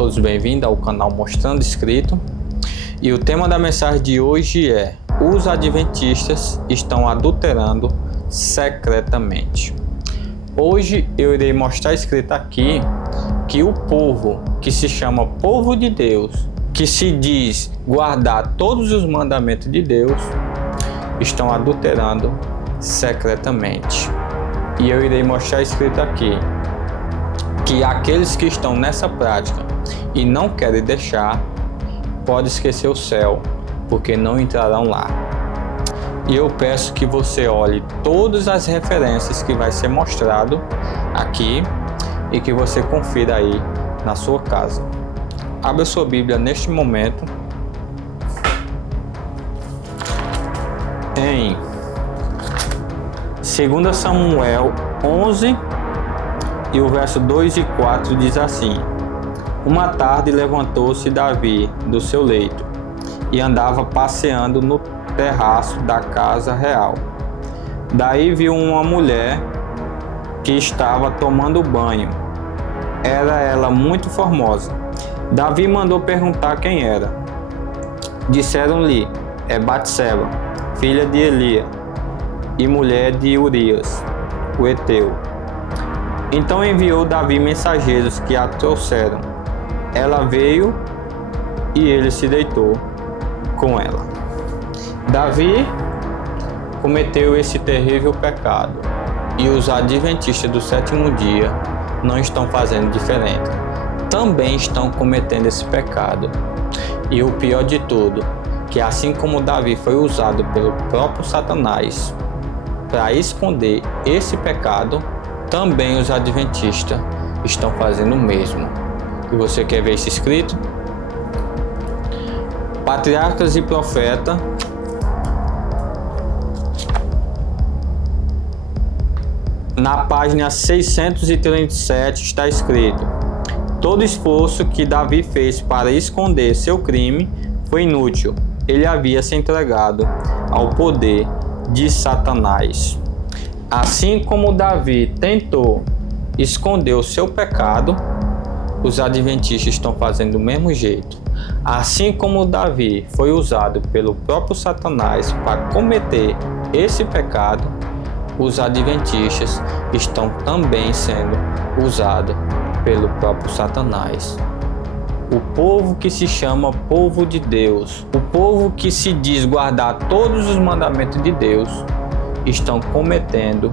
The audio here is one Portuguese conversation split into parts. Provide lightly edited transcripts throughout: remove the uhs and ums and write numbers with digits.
todos bem-vindos ao canal Mostrando Escrito. E o tema da mensagem de hoje é: os adventistas estão adulterando secretamente. Hoje eu irei mostrar escrito aqui que o povo que se chama povo de Deus, que se diz guardar todos os mandamentos de Deus, estão adulterando secretamente. E eu irei mostrar escrito aqui que aqueles que estão nessa prática e não querem deixar, pode esquecer o céu, porque não entrarão lá. E eu peço que você olhe todas as referências que vai ser mostrado aqui e que você confira aí na sua casa. Abra sua Bíblia neste momento em 2 Samuel 11 e o verso 2 e 4 diz assim: Uma tarde levantou-se Davi do seu leito e andava passeando no terraço da casa real. Daí viu uma mulher que estava tomando banho. Era ela muito formosa. Davi mandou perguntar quem era. Disseram-lhe: é Batseba, filha de Elias e mulher de Urias, o heteu. Então enviou Davi mensageiros que a trouxeram. Ela veio e ele se deitou com ela. Davi cometeu esse terrível pecado e os adventistas do sétimo dia não estão fazendo diferente. Também estão cometendo esse pecado. E o pior de tudo, que assim como Davi foi usado pelo próprio Satanás para esconder esse pecado, também os adventistas estão fazendo o mesmo. E você quer ver isso escrito? Patriarcas e Profeta, na página 637 está escrito: todo esforço que Davi fez para esconder seu crime foi inútil. Ele havia se entregado ao poder de Satanás. Assim como Davi tentou esconder o seu pecado, os adventistas estão fazendo do mesmo jeito. Assim como Davi foi usado pelo próprio Satanás para cometer esse pecado, os adventistas estão também sendo usados pelo próprio Satanás. O povo que se chama povo de Deus, o povo que se diz guardar todos os mandamentos de Deus, estão cometendo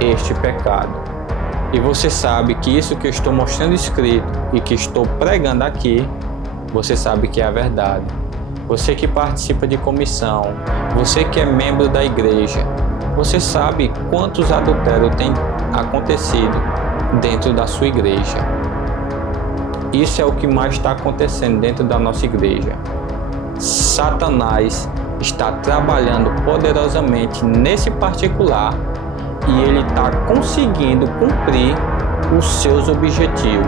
este pecado. E você sabe que isso que eu estou mostrando escrito e que estou pregando aqui, você sabe que é a verdade. Você que participa de comissão, você que é membro da igreja, você sabe quantos adultérios têm acontecido dentro da sua igreja. Isso é o que mais está acontecendo dentro da nossa igreja. Satanás está trabalhando poderosamente nesse particular e ele está conseguindo cumprir os seus objetivos.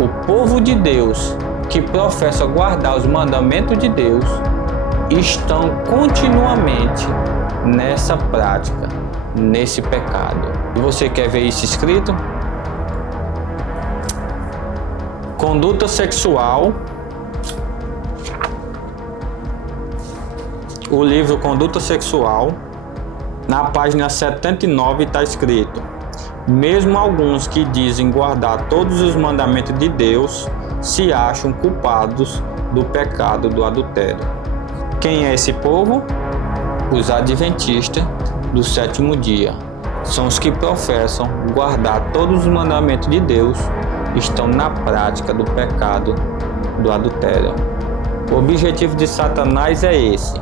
O povo de Deus que professa guardar os mandamentos de Deus estão continuamente nessa prática, nesse pecado. E você quer ver isso escrito? Conduta sexual. O livro Conduta Sexual, na página 79 está escrito: mesmo alguns que dizem guardar todos os mandamentos de Deus se acham culpados do pecado do adultério. Quem é esse povo? Os adventistas do sétimo dia. São os que professam guardar todos os mandamentos de Deus, estão na prática do pecado do adultério. O objetivo de Satanás é esse: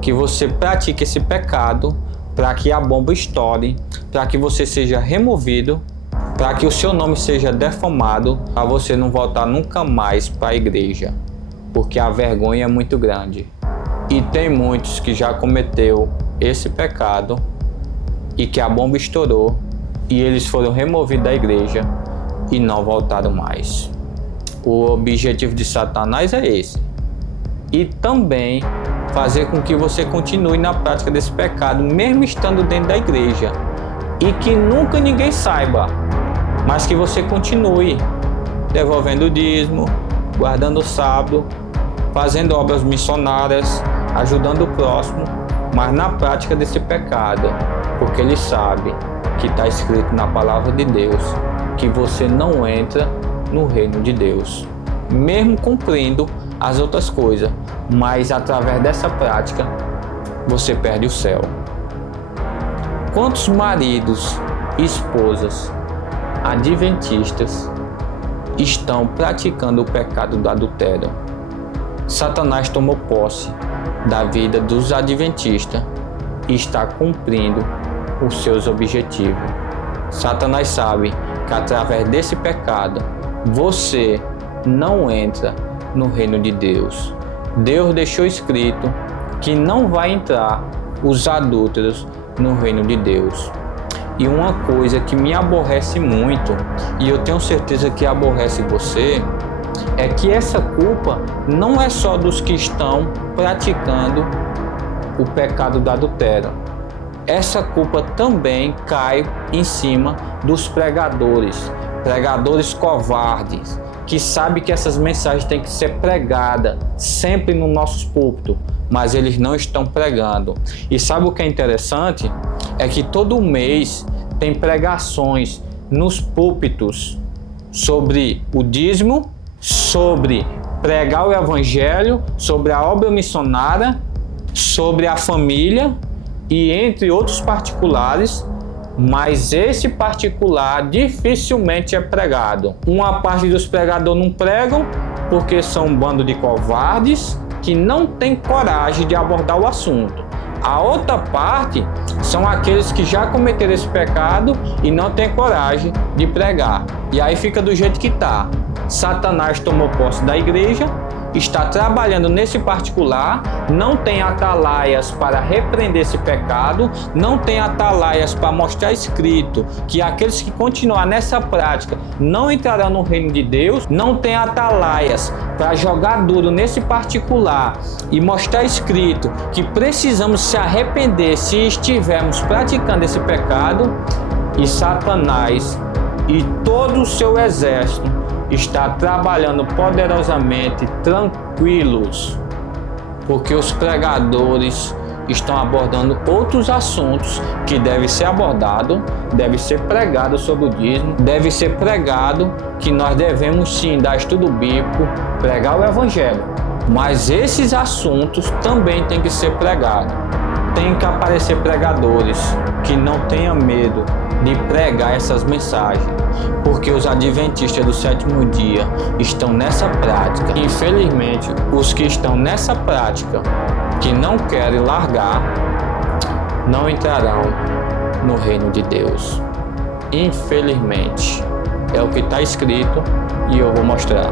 que você pratique esse pecado para que a bomba estoure, para que você seja removido, para que o seu nome seja defamado, para você não voltar nunca mais para a igreja, porque a vergonha é muito grande. E tem muitos que já cometeu esse pecado e que a bomba estourou e eles foram removidos da igreja e não voltaram mais. O objetivo de Satanás é esse. E também fazer com que você continue na prática desse pecado, mesmo estando dentro da igreja, e que nunca ninguém saiba, mas que você continue devolvendo o dízimo, guardando o sábado, fazendo obras missionárias, ajudando o próximo, mas na prática desse pecado, porque ele sabe que está escrito na palavra de Deus que você não entra no reino de Deus, mesmo cumprindo as outras coisas, mas através dessa prática você perde o céu. Quantos maridos e esposas adventistas estão praticando o pecado do adultério? Satanás tomou posse da vida dos adventistas e está cumprindo os seus objetivos. Satanás sabe que através desse pecado você não entra no reino de Deus. Deus deixou escrito que não vai entrar os adúlteros no reino de Deus. E uma coisa que me aborrece muito, e eu tenho certeza que aborrece você, é que essa culpa não é só dos que estão praticando o pecado do adultério. Essa culpa também cai em cima dos pregadores covardes, que sabem que essas mensagens têm que ser pregadas sempre no nosso púlpito, mas eles não estão pregando. E sabe o que é interessante? É que todo mês tem pregações nos púlpitos sobre o dízimo, sobre pregar o evangelho, sobre a obra missionária, sobre a família e entre outros particulares, mas esse particular dificilmente é pregado. Uma parte dos pregadores não pregam porque são um bando de covardes que não tem coragem de abordar o assunto. A outra parte são aqueles que já cometeram esse pecado e não tem coragem de pregar. E aí fica do jeito que está. Satanás tomou posse da igreja, está trabalhando nesse particular, não tem atalaias para repreender esse pecado, não tem atalaias para mostrar escrito que aqueles que continuar nessa prática não entrarão no reino de Deus, não tem atalaias para jogar duro nesse particular e mostrar escrito que precisamos se arrepender se estivermos praticando esse pecado. E Satanás e todo o seu exército está trabalhando poderosamente, tranquilos, porque os pregadores estão abordando outros assuntos que devem ser abordados, deve ser pregado sobre o dízimo, deve ser pregado que nós devemos sim dar estudo bíblico, pregar o evangelho, mas esses assuntos também têm que ser pregados. Tem que aparecer pregadores que não tenham medo de pregar essas mensagens, porque os adventistas do sétimo dia estão nessa prática. Infelizmente, os que estão nessa prática, que não querem largar, não entrarão no reino de Deus. Infelizmente, é o que está escrito e eu vou mostrar.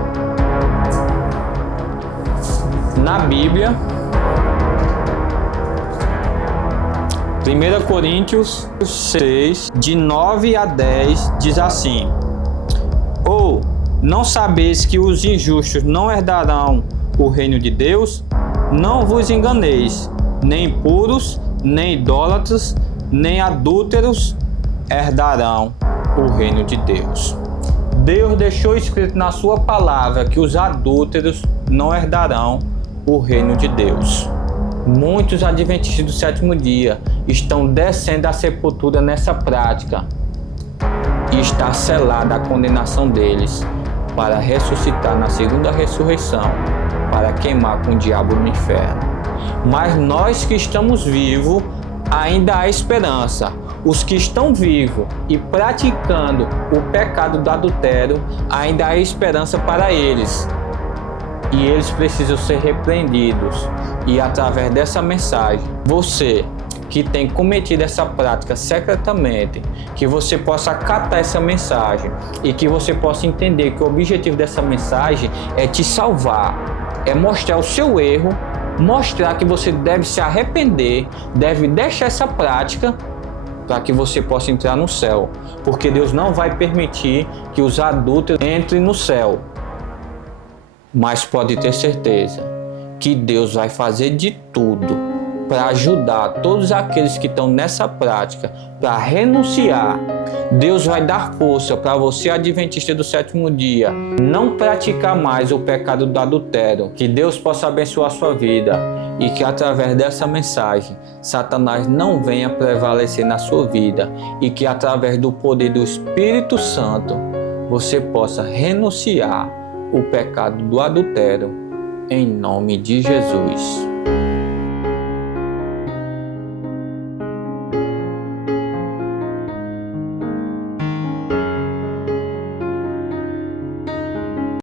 Na Bíblia, 1 Coríntios 6, de 9 a 10, diz assim: Ou não sabeis que os injustos não herdarão o reino de Deus? Não vos enganeis, nem impuros, nem idólatras, nem adúlteros herdarão o reino de Deus. Deus deixou escrito na sua palavra que os adúlteros não herdarão o reino de Deus. Muitos adventistas do sétimo dia estão descendo à sepultura nessa prática e está selada a condenação deles para ressuscitar na segunda ressurreição, para queimar com o diabo no inferno. Mas nós que estamos vivos, ainda há esperança. Os que estão vivos e praticando o pecado do adultério, ainda há esperança para eles. E eles precisam ser repreendidos. E através dessa mensagem, você que tem cometido essa prática secretamente, que você possa acatar essa mensagem e que você possa entender que o objetivo dessa mensagem é te salvar, é mostrar o seu erro, mostrar que você deve se arrepender, deve deixar essa prática para que você possa entrar no céu, porque Deus não vai permitir que os adúlteros entrem no céu. Mas pode ter certeza que Deus vai fazer de tudo para ajudar todos aqueles que estão nessa prática para renunciar. Deus vai dar força para você, adventista do sétimo dia, não praticar mais o pecado do adultério. Que Deus possa abençoar a sua vida e que através dessa mensagem Satanás não venha prevalecer na sua vida e que através do poder do Espírito Santo você possa renunciar o pecado do adultério em nome de Jesus.